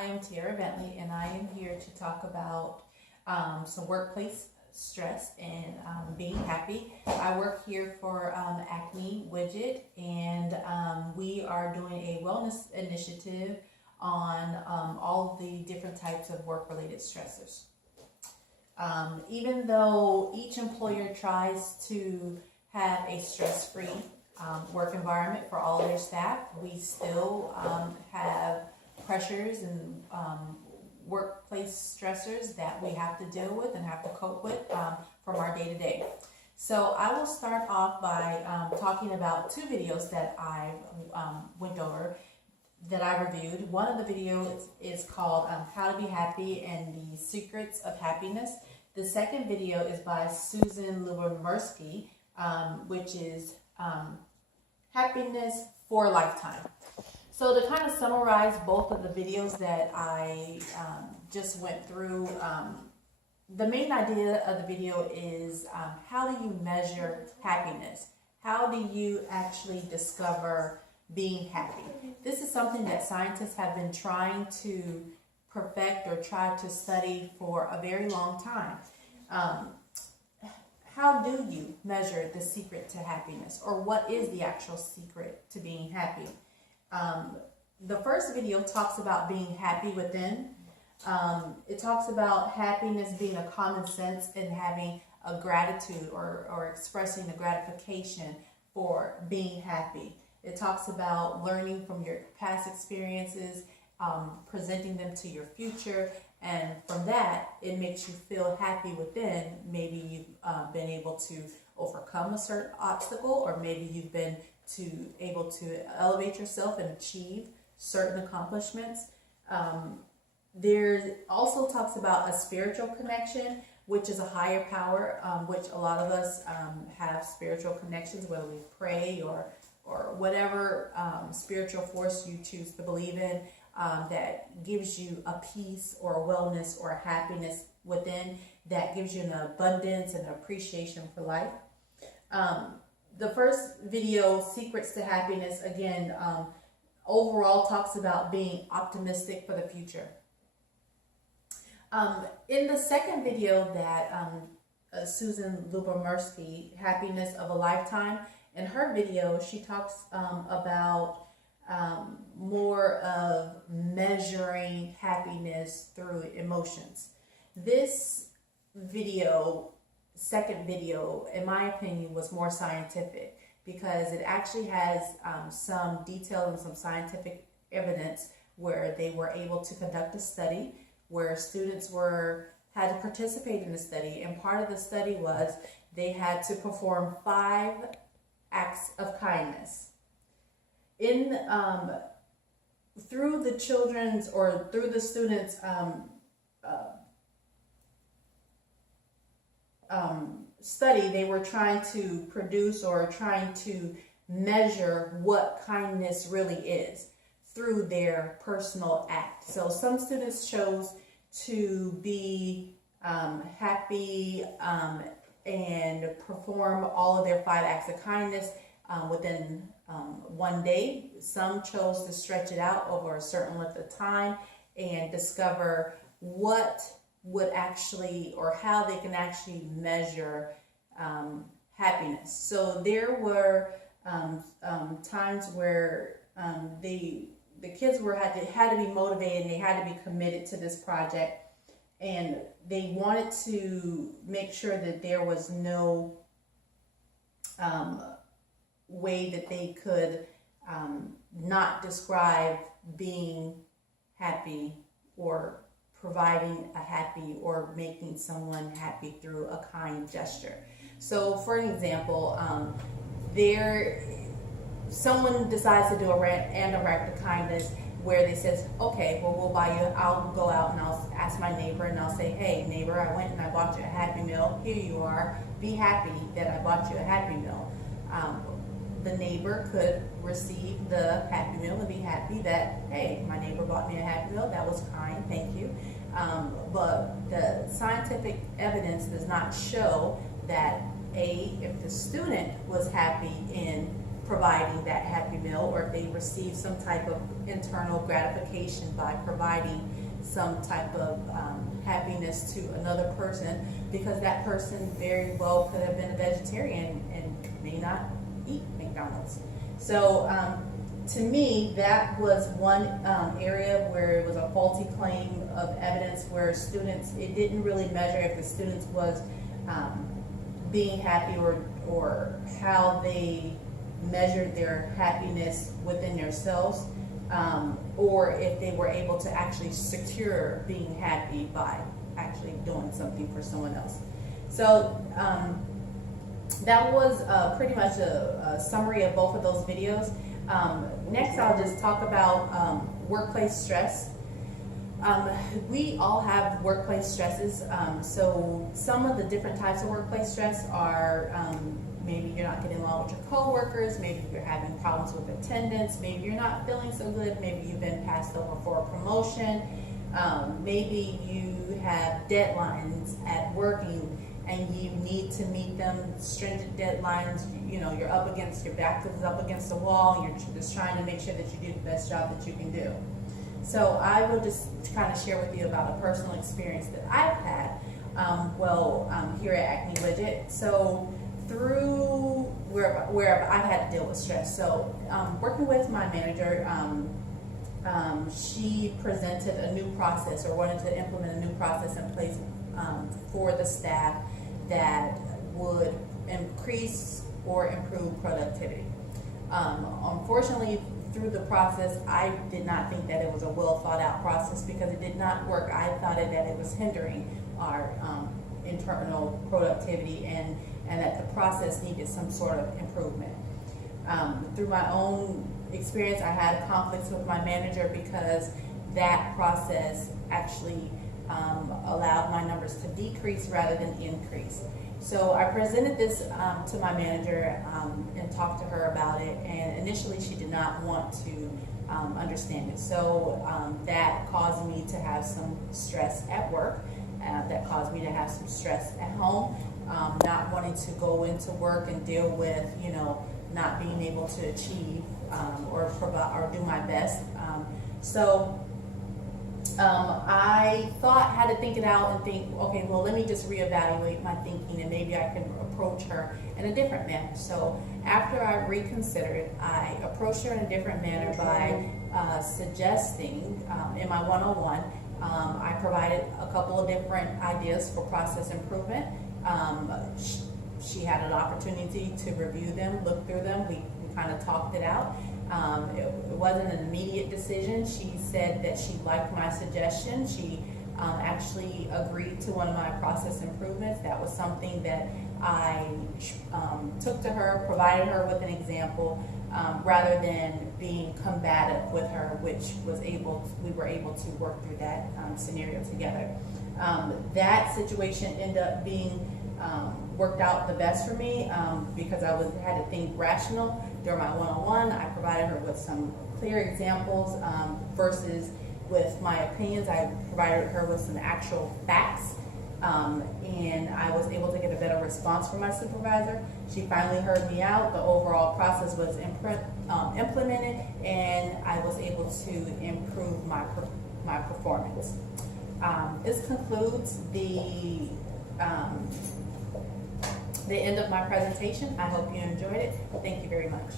I am Tiara Bentley, and I am here to talk about some workplace stress and being happy. I work here for Acme Widget, and we are doing a wellness initiative on all the different types of work-related stressors. Even though each employer tries to have a stress-free work environment for all of their staff, we still have pressures and workplace stressors that we have to deal with and have to cope with from our day-to-day. So I will start off by talking about two videos that I went over, that I reviewed. One of the videos is called How to Be Happy and the Secrets of Happiness. The second video is by Susan Lubomirsky, which is Happiness for a Lifetime. So to kind of summarize both of the videos that I just went through, the main idea of the video is how do you measure happiness? How do you actually discover being happy? This is something that scientists have been trying to perfect or try to study for a very long time. How do you measure the secret to happiness, or what is the actual secret to being happy? The first video talks about being happy within. It talks about happiness being a common sense and having a gratitude or expressing a gratification for being happy. It talks about learning from your past experiences, presenting them to your future, and from that, it makes you feel happy within. Maybe you've been able to overcome a certain obstacle, or maybe you've been able to elevate yourself and achieve certain accomplishments. There also talks about a spiritual connection, which is a higher power, which a lot of us have spiritual connections, whether we pray or whatever spiritual force you choose to believe in, that gives you a peace or a wellness or a happiness within, that gives you an abundance and appreciation for life. The first video, Secrets to Happiness, again, overall talks about being optimistic for the future. In the second video that Susan Lubomirsky, Happiness of a Lifetime, in her video, she talks about more of measuring happiness through emotions. This video, second video, in my opinion, was more scientific, because it actually has some detail and some scientific evidence where they were able to conduct a study where students had to participate in the study, and part of the study was they had to perform 5 acts of kindness. Through the children's or through the students' study, they were trying to produce or trying to measure what kindness really is through their personal act. So some students chose to be happy and perform all of their 5 acts of kindness within one day. Some chose to stretch it out over a certain length of time and discover what would actually, or how they can actually measure happiness. So there were times where the kids had to be motivated, and they had to be committed to this project, and they wanted to make sure that there was no way that they could not describe being happy or providing a happy or making someone happy through a kind gesture. So for an example, someone decides to do a random act of kindness where they says, okay, well, we'll buy you, I'll go out and I'll ask my neighbor and I'll say, hey neighbor, I went and I bought you a Happy Meal. Here you are. Be happy that I bought you a Happy Meal. The neighbor could receive the Happy Meal and be happy that, hey, my neighbor bought me a Happy Meal. That was kind, thank you. But the scientific evidence does not show that, if the student was happy in providing that happy meal, or if they receive some type of internal gratification by providing some type of happiness to another person, because that person very well could have been a vegetarian and may not eat McDonald's. So to me, that was one area where it was a faulty claim of evidence, where students, it didn't really measure if the students was being happy, or how they measured their happiness within themselves, or if they were able to actually secure being happy by actually doing something for someone else. So that was pretty much a summary of both of those videos. Next, I'll just talk about workplace stress. We all have workplace stresses. So some of the different types of workplace stress are maybe you're not getting along with your coworkers, maybe you're having problems with attendance, maybe you're not feeling so good, maybe you've been passed over for a promotion, maybe you have deadlines at work and you need to meet them, stringent deadlines. You know, you're up against, your back is up against the wall, and you're just trying to make sure that you do the best job that you can do. So I will just kind of share with you about a personal experience that I've had here at Acme Widget. So through where I've had to deal with stress. So working with my manager, she presented a new process, or wanted to implement a new process in place for the staff that would increase or improve productivity. Unfortunately, through the process, I did not think that it was a well thought out process, because it did not work. I thought that it was hindering our internal productivity, and that the process needed some sort of improvement. Through my own experience, I had conflicts with my manager, because that process actually allowed my numbers to decrease rather than increase. So I presented this to my manager and talked to her about it, and initially she did not want to understand it. So that caused me to have some stress at work, that caused me to have some stress at home, not wanting to go into work and deal with, you know, not being able to achieve or provide or do my best. I had to think it out and think, okay, well, let me just reevaluate my thinking, and maybe I can approach her in a different manner. So after I reconsidered, I approached her in a different manner by suggesting in my one-on-one, I provided a couple of different ideas for process improvement. She had an opportunity to review them, look through them. We kind of talked it out. It wasn't an immediate decision. She said that she liked my suggestion. She actually agreed to one of my process improvements. That was something that I took to her, provided her with an example, rather than being combative with her, which we were able to work through that scenario together. That situation ended up being worked out the best for me, because I had to think rational. During my one-on-one, I provided her with some clear examples versus with my opinions. I provided her with some actual facts, and I was able to get a better response from my supervisor. She finally heard me out. The overall process was implemented, and I was able to improve my performance. This concludes the end of my presentation. I hope you enjoyed it. Thank you very much.